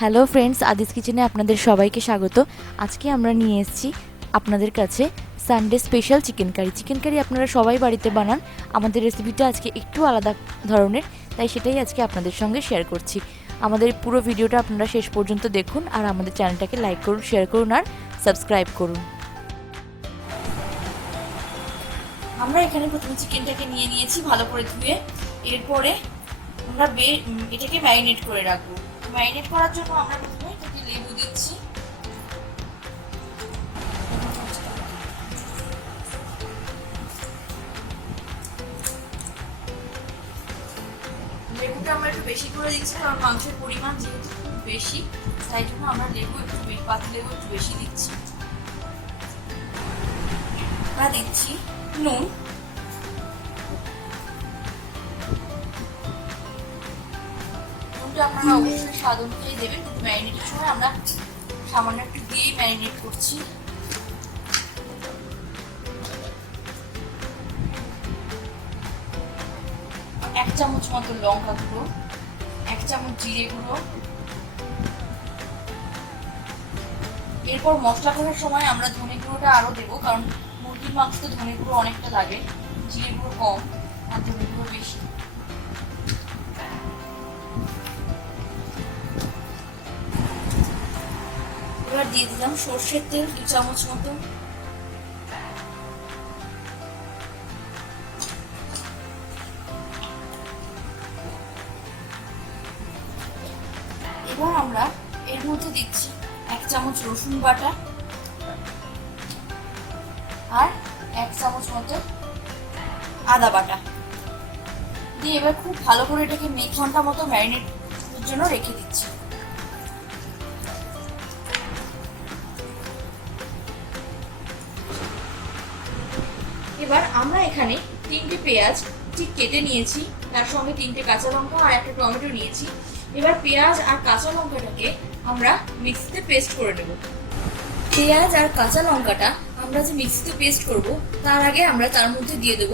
Hello friends, আদিস কিচেনে আপনাদের সবাইকে স্বাগত। আজকে আমরা নিয়ে এসেছি আপনাদের কাছে Sunday special chicken curry. Chicken curry আপনারা সবাই বাড়িতে বানান, আমাদের রেসিপিটা আজকে একটু আলাদা ধরনের, তাই সেটাই আজকে আপনাদের সঙ্গে শেয়ার করছি। আমাদের পুরো ভিডিওটা আপনারা শেষ পর্যন্ত দেখুন আর আমাদের চ্যানেলটাকে লাইক করুন, শেয়ার করুন আর সাবস্ক্রাইব করুন। আমরা এখানে প্রথমে চিকেনটাকে নিয়ে নিয়েছি ভালো করে ধুয়ে। এরপরে আমরা এটাকে ম্যারিনেট করে রাখবো। ম্যারিনেট করার জন্য আমরা প্রথমে এটাকে লেবু দিচ্ছি। লেবুটা আমরা একটু বেশি করে দিচ্ছি, কারণ মাংসের পরিমাণ যেহেতু খুব বেশি, তাই জন্য আমরা পাতি লেবু একটু বেশি দিচ্ছি। আমরা দিচ্ছি নুন, নুনটা আপনারা অবশ্যই স্বাদ অনুযায়ী দেবেন, কিন্তু ম্যারিনেটের সময় আমরা সামান্য একটু দিয়েই ম্যারিনেট করছি। এক চামচ মতো লঙ্কা গুঁড়ো, এক চামচ জিরে গুঁড়ো। এরপর মশলা করার সময় আমরা ধনে গুঁড়োটা আরো দেবো, কারণ মুরগির মাংসতে ধনে গুঁড়ো অনেকটা লাগে, জিরে গুঁড়ো কম আর ধনে গুঁড়ো বেশি। এবার দিয়ে দিলাম সর্ষের তেল 2 চামচ মতো। এবার আমরা এর মধ্যে দিচ্ছি 1 চামচ রসুন বাটা আর 1 চামচ মতো আদা বাটা দিয়ে এবার খুব ভালো করে এটাকে 1 ঘন্টা মতো ম্যারিনেটের জন্য রেখে দিচ্ছি। এবার আমরা এখানে 3টে পেঁয়াজ ঠিক কেটে নিয়েছি, তার সঙ্গে 3টে কাঁচা লঙ্কা আর একটা টমেটো নিয়েছি। এবার পেঁয়াজ আর কাঁচা লঙ্কাটাকে আমরা মিক্সিতে পেস্ট করে নেব। পেঁয়াজ আর কাঁচা লঙ্কাটা আমরা যে মিক্সিতে পেস্ট করব, তার আগে আমরা তার মধ্যে দিয়ে দেব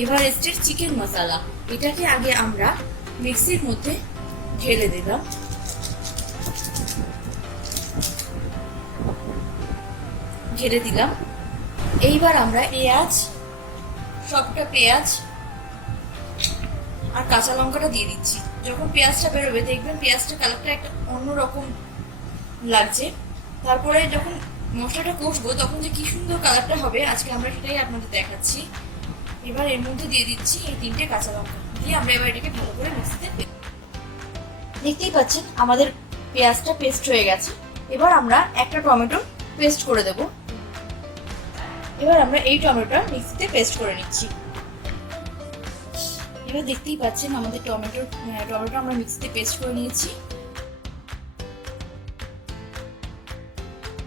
এভারেস্টের চিকেন মশলা। এটাকে আগে আমরা মিক্সির মধ্যে ঢেলে দিলাম। এইবার আমরা সবটা পেঁয়াজ আর কাঁচা লঙ্কাটা দিয়ে দিচ্ছি। যখন পেঁয়াজটা বেরোবে দেখবেন পেঁয়াজটা কালারটা একটা অন্যরকম লাগছে। তারপরে যখন মশলাটা কষবো তখন যে কি সুন্দর কালারটা হবে, আজকে আমরা সেটাই আপনাদের দেখাচ্ছি। এবার এর মধ্যে দিয়ে দিচ্ছি এই 3টে কাঁচা লঙ্কা দিয়ে আমরা এবার এটাকে ভালো করে মিক্সিতে দেখতেই পাচ্ছেন আমাদের পেঁয়াজটা পেস্ট হয়ে গেছে। এবার আমরা একটা টমেটো পেস্ট করে দেব। এবার আমরা এই টমেটোটা মিক্সিতে পেস্ট করে নিচ্ছি। এবার দেখতেই পাচ্ছেন আমাদের টমেটো আমরা মিক্সিতে পেস্ট করে নিয়েছি।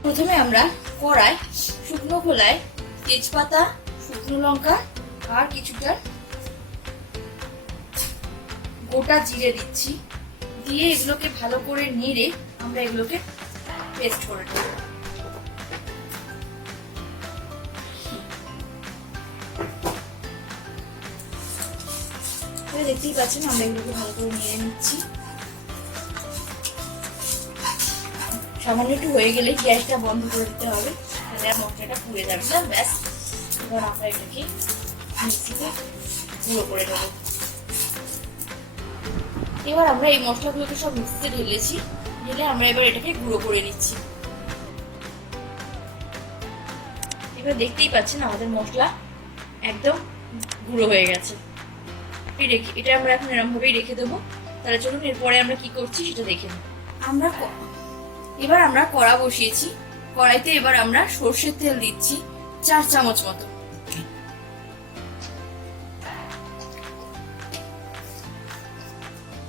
প্রথমে আমরা কড়াই শুকনো খোলায় তেজপাতা, শুকনো লঙ্কা আর কিছুটা গোটা জিরে দিচ্ছি। দিয়ে এগুলোকে ভালো করে নেড়ে আমরা এগুলোকে পেস্ট করে নেব। দেখতেই পাচ্ছেন আমরা এগুলোকে ভালো করে নেড়ে নিচ্ছি। সামান্য একটু হয়ে গেলে গ্যাসটা বন্ধ করে দিতে হবে, তাহলে আর মশলাটা পুড়ে যাবে না। ব্যাস, এবার আমরা এটাকে মিক্সিতে গুঁড়ো করে নেব। এবার আমরা এই মশলাগুলোকে সব মিক্সিতে ঢেলে আমরা এবার এটাকে গুঁড়ো করে নিচ্ছি। এবার দেখতেই পাচ্ছেন আমাদের মশলা একদম গুঁড়ো হয়ে গেছে। এটা আমরা এখন এরকম ভাবেই রেখে দেবো। তাহলে চলুন এরপরে আমরা কি করছি সেটা দেখে নেব। এবার আমরা কড়া বসিয়েছি। কড়াইতে এবার আমরা সর্ষের তেল দিচ্ছি 4 চামচ মতো।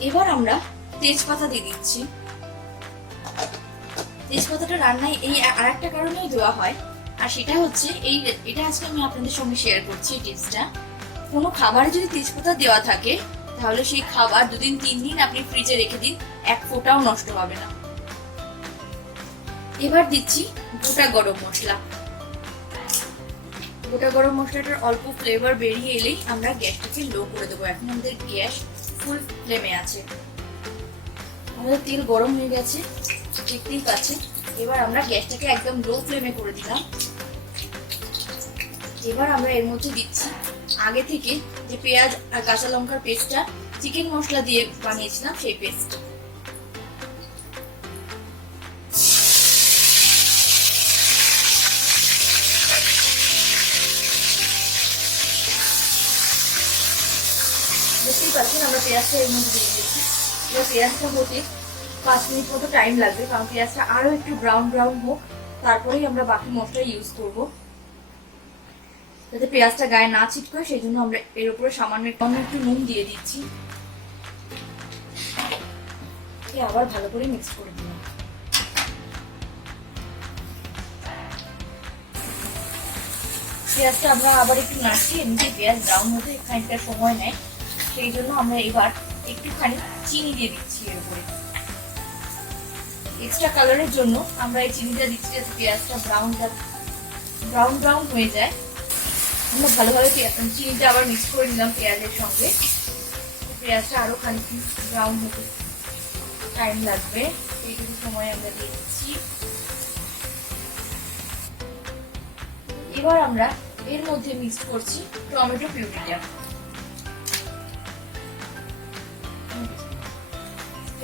এবার আমরা তেজপাতা দিয়ে দিচ্ছি। তেজপাতাটা রান্নায় এই আরেকটা কারণেই দেওয়া হয়, আর সেটা হচ্ছে এটা আজকে আমি আপনাদের সঙ্গে শেয়ার করছি এই টিপসটা। কোনো খাবারে যদি তেজপাতা দেওয়া থাকে তাহলে সেই খাবার 2 দিন 3 দিন আপনি ফ্রিজে রেখে দিন, এক ফোঁটাও নষ্ট হবে না। এবার দিচ্ছি গোটা গরম মশলা। গোটা গরম মশলাটার অল্প ফ্লেভার বেরিয়ে এলেই আমরা গ্যাসটাকে লো করে দেবো। এখন আমাদের গ্যাস ফুল ফ্লেমে আছে। আমাদের তেল গরম হয়ে গেছে, দেখতেই পাচ্ছেন। এবার আমরা গ্যাসটাকে একদম লো ফ্লেমে করে দিলাম। এবার আমরা এর মধ্যে দিচ্ছি আগে থেকে যে পেঁয়াজ আর কাঁচা লঙ্কার পেস্টটা চিকেন মশলা দিয়ে বানিয়েছিলাম সেই পেস্ট। দেখতেই পাচ্ছেন আমরা পেঁয়াজটা এর মধ্যে দিয়ে দিয়েছি। এবার পেঁয়াজটা হতে 5 মিনিট মতো টাইম লাগবে, কারণ পেঁয়াজটা আরো একটু ব্রাউন ব্রাউন হোক, তারপরেই আমরা বাকি মশলা ইউজ করব। যাতে পেঁয়াজটা গায়ে না ছিটকায় সেই জন্য আমরা এর উপরে সামান্য একটু নুন দিয়ে দিচ্ছি। আবার ভালো করে মিক্স করে দিলাম। পেঁয়াজটা আমরা আবার একটু নাড়ছি, এমনি পেঁয়াজ ব্রাউন হতে খানিকটা সময় নেয়, সেই জন্য আমরা এবার একটুখানি চিনি দিয়ে দিচ্ছি এর উপরে। এক্সট্রা কালারের জন্য আমরা এই চিনিটা দিচ্ছি যাতে পেঁয়াজটা ব্রাউন ব্রাউন হয়ে যায়। আমরা ভালোভাবে চিনিটা আবার মিক্স করে নিলাম পেঁয়াজের সঙ্গে। পেঁয়াজটা আরো খানিকটা ব্রাউন হতে টাইম লাগবে, এইটুকু সময় আমরা দিয়ে দিচ্ছি। এবার আমরা এর মধ্যে মিক্স করছি টমেটো পিউরিটা।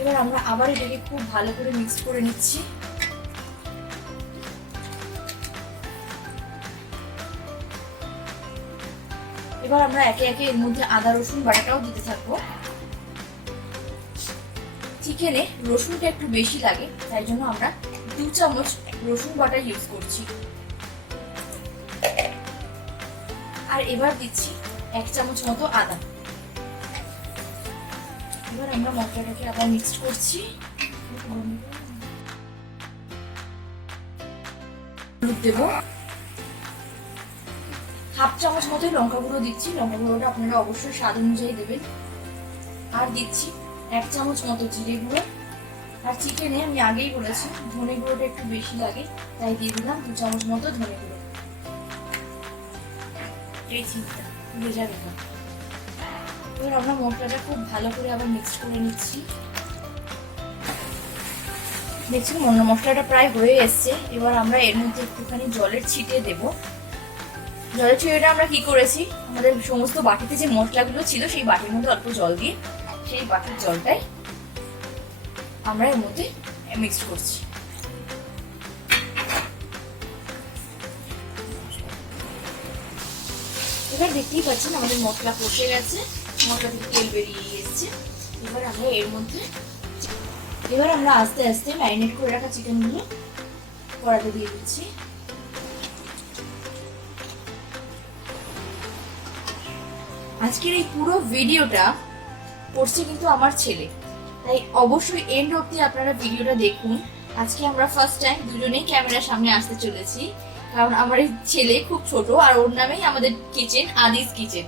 এবার আমরা আবার এটাকে খুব ভালো করে মিক্স করে নিচ্ছি। এবার আমরা একে একে এর মধ্যে আদা রসুন বাটাটাও দিতে থাকবো। চিকেনে রসুনটা একটু বেশি লাগে, তাই জন্য আমরা 2 চামচ রসুন বাটা ইউজ করছি। আর এবার দিচ্ছি 1 চামচ মতো আদা। এবার আমরা মশলাটাকে আবার মিক্স করছি। হলুদ দেব, 1/2 চামচ মতো লঙ্কা গুঁড়ো দিচ্ছি। লঙ্কা গুঁড়োটা আপনারা অবশ্যই স্বাদ অনুযায়ী দেবেন। আর দিচ্ছি 1 চামচ মতো জিরে গুঁড়ো। আর চিকেনে আমি আগেই বলেছি ধনে গুঁড়োটা একটু বেশি লাগে, তাই দিয়ে দিলাম 2 চামচ মতো ধনে গুঁড়ো। এই চিনিটা ভেজা রেখা। এবার আমরা মশলাটা খুব ভালো করে আবার মিক্স করে নিচ্ছি। দেখছেন মশলাটা প্রায় হয়ে এসছে। এবার আমরা এর মধ্যে একটুখানি জলের ছিটে দেব। জলের ছিটেটা আমরা কি করেছি, আমাদের সমস্ত বাটিতে যে মশলাগুলো ছিল সেই বাটির মধ্যে অল্প জল দিয়ে সেই বাটির জলটাই আমরা এর মধ্যে মিক্স করছি। এবার দেখতেই পাচ্ছেন আমাদের মশলা কষে গেছে, মশলা থেকে তেল বেরিয়ে এসছে। এবার আমরা আস্তে আস্তে ম্যারিনেট করে রাখা চিকেনগুলো কড়াতে দিয়ে দিচ্ছি। আজকের এই পুরো ভিডিওটা করছে কিন্তু আমার ছেলে, তাই অবশ্যই এন্ড অবধি আপনারা ভিডিওটা দেখুন। আজকে আমরা ফার্স্ট টাইম দুজনেই ক্যামেরার সামনে আসতে চলেছি, কারণ আমার এই ছেলে খুব ছোট আর ওর নামেই আমাদের কিচেন আদিস কিচেন।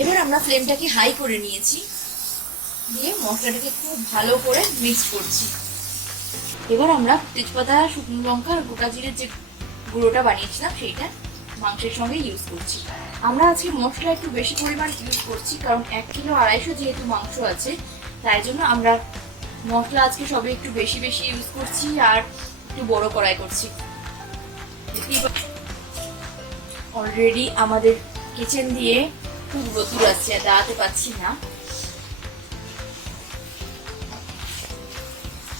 এবার আমরা ফ্লেমটাকে হাই করে নিয়েছি, দিয়ে মশলাটাকে খুব ভালো করে মিক্স করছি। এবার আমরা তেজপাতা, শুকনো লঙ্কা আর গোটা জিরের যে গুঁড়োটা বানিয়েছিলাম সেইটা মাংসের সঙ্গে ইউজ করছি। আমরা আজকে মশলা একটু বেশি পরিমাণ ইউজ করছি, কারণ 1 কিলো 250 যেহেতু মাংস আছে, তাই জন্য আমরা মশলা আজকে সবে একটু বেশি বেশি ইউজ করছি আর একটু বড় কড়াই করছি। অলরেডি আমাদের কিচেন দিয়ে খুব রোদ্দুর আসছে, দাঁড়াতে পারছি না,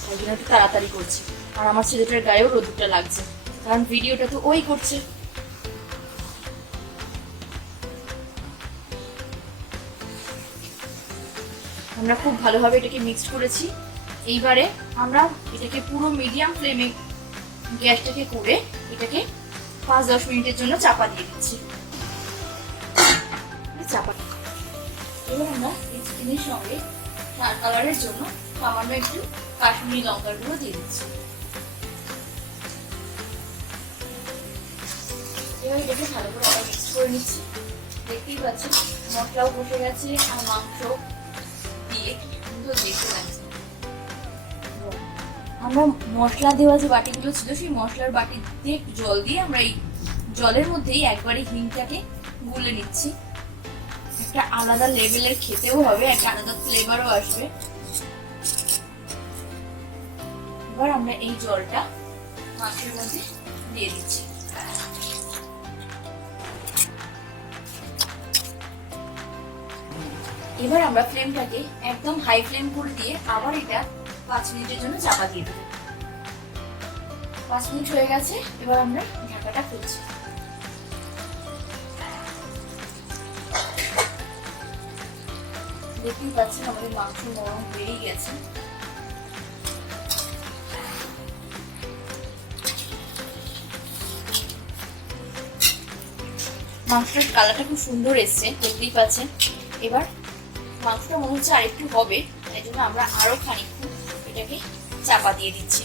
তাই জন্য একটু তাড়াতাড়ি করছি। আর আমার ছেলেটার গায়েও রোদ্দুরটা লাগছে, কারণ ভিডিওটা তো ওই করছে। আমরা খুব ভালোভাবে এটাকে মিক্স করেছি। এইবারে আমরা এটাকে পুরো মিডিয়াম ফ্লেমে গ্যাসটাকে করে এটাকে 5-10 মিনিটের জন্য চাপা দিয়ে দিচ্ছি। চাপা এবার আমরা এই চিকেনের সঙ্গে কালারের জন্য সামান্য একটু কাশ্মীরি লঙ্কার গুঁড়ো দিয়ে দিচ্ছি। এবার এটাকে ভালো করে আবার মিক্স করে নিচ্ছি। দেখতেই পাচ্ছি মশলাও বসে গেছে আর মাংস দিয়ে সুন্দর দেখতে লাগছে। আমরা মশলা দেওয়া যে বাটিগুলো ছিল সেই মশলার বাটিতে একটু জল দিয়ে আমরা এই জলের মধ্যেই একবারে হিংটাকে গুলে নিচ্ছি। একটা আলাদা লেভেলের খেতেও হবে, একটা আলাদা ফ্লেভারও আসবে। এবার আমরা এই জলটা মাংসের মধ্যে দিয়ে দিচ্ছি। এবার আমরা ফ্লেমটাকে একদম হাই ফ্লেম করে দিয়ে আবার এটা 5 মিনিটের জন্য চাপা দিয়ে দেবো। 5 মিনিট হয়ে গেছে, এবার আমরা ঢাকাটা খুলছি। দেখতেই পাচ্ছেন আমাদের মাংস নরম হয়েই গেছে। মাংসটার কালারটা খুব সুন্দর এসছে, দেখতেই পাচ্ছেন। এবার মাংসটা মনে হচ্ছে আরেকটু হবে, তাই জন্য আমরা আরো খানিকক্ষণ এটাকে চাপা দিয়ে দিচ্ছি।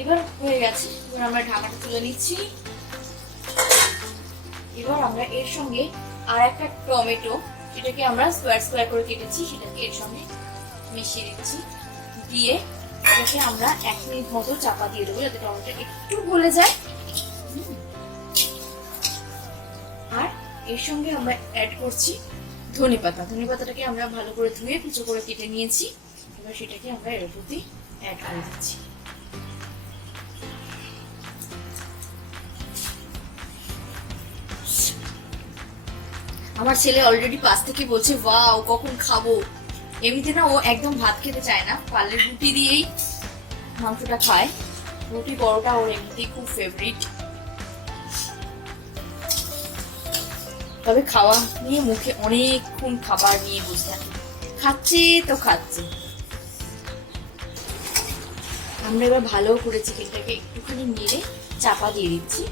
এবার হয়ে গেছে, এবার আমরা ঢাকাটা তুলে নিচ্ছি। এবার আমরা এর সঙ্গে আর একটা টমেটো, এটাকে আমরা স্কোয়ার স্কোয়ার করে কেটেছি, সেটাকে এর সঙ্গে মিশিয়ে দিচ্ছি। দিয়ে এটাকে আমরা 1 মিনিট মতো চাপা দিয়ে দেবো, যাতে টমেটো একটু গলে যায়। আর এর সঙ্গে আমরা অ্যাড করছি ধনেপাতা। ধনেপাতাটাকে আমরা ভালো করে ধুয়ে কুচো করে কেটে নিয়েছি। এবার সেটাকে আমরা এর প্রতি অ্যাড করে দিচ্ছি। আমার ছেলে অলরেডি পাশ থেকে বলছে ওয়াও কখন খাবো। এমনিতে না ও একদম ভাত খেতে চায় না, পারলে রুটি দিয়েই মাংসটা খায়। রুটি পরোটা ওর এমনিতেই খুব ফেভারিট। তবে খাওয়া নিয়ে মুখে অনেকক্ষণ খাবার নিয়ে বসে থাকে, খাচ্ছে তো খাচ্ছে। আমরা এবার ভালো করে চিকেনটাকে একটুখানি নেড়ে চাপা দিয়ে দিচ্ছি।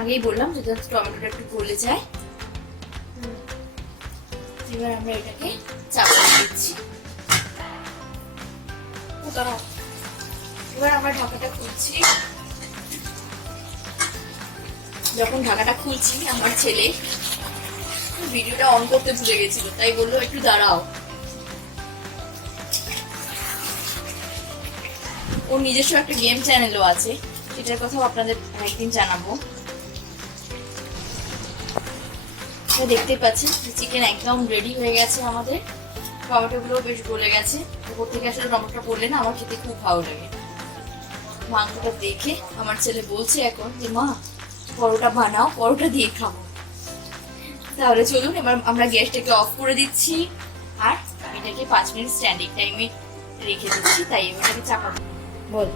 আগেই বললাম যে টমেটোটা একটু গলে যায়। এবার আমরা এটাকে চাপা দিয়ে দিচ্ছি। এবার আমরা ঢাকাটা খুলছি। যখন ঢাকাটা খুলছি আমার ছেলে ভিডিওটা অন করতে ভুলে গেছিল, তাই বললো একটু দাঁড়াও। ওর নিজস্ব একটা গেম চ্যানেলও আছে, সেটার কথাও আপনাদের একদিন জানাবো। দেখতেই পাচ্ছেন চিকেন একদম রেডি হয়ে গেছে আমাদের। টমেটোগুলো বেশ গলে গেছে। উপর থেকে আসলে টমেটোটা পড়লে না আমার খেতে খুব ভালো লাগে। মাংসটা দেখে আমার ছেলে বলছে এখন যে মা পরোটা বানাও, পরোটা দিয়ে খাবো। তাহলে চলুন এবার আমরা গ্যাসটাকে অফ করে দিচ্ছি আর এটাকে 5 মিনিট স্ট্যান্ডিং টাইমে রেখে দিচ্ছি। তাই এটাকে চাপা বল।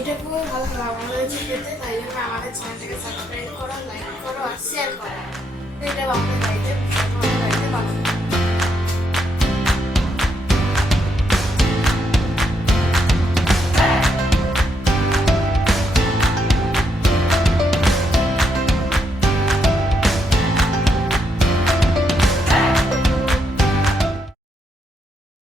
এটা খুবই ভালো হয়েছে খেতে, তাই জন্য আমাদের চ্যানেলটাকে সাবস্ক্রাইব করো, লাইক করো আর শেয়ার করো। এটা আমাদের বাড়িতে বানাবো।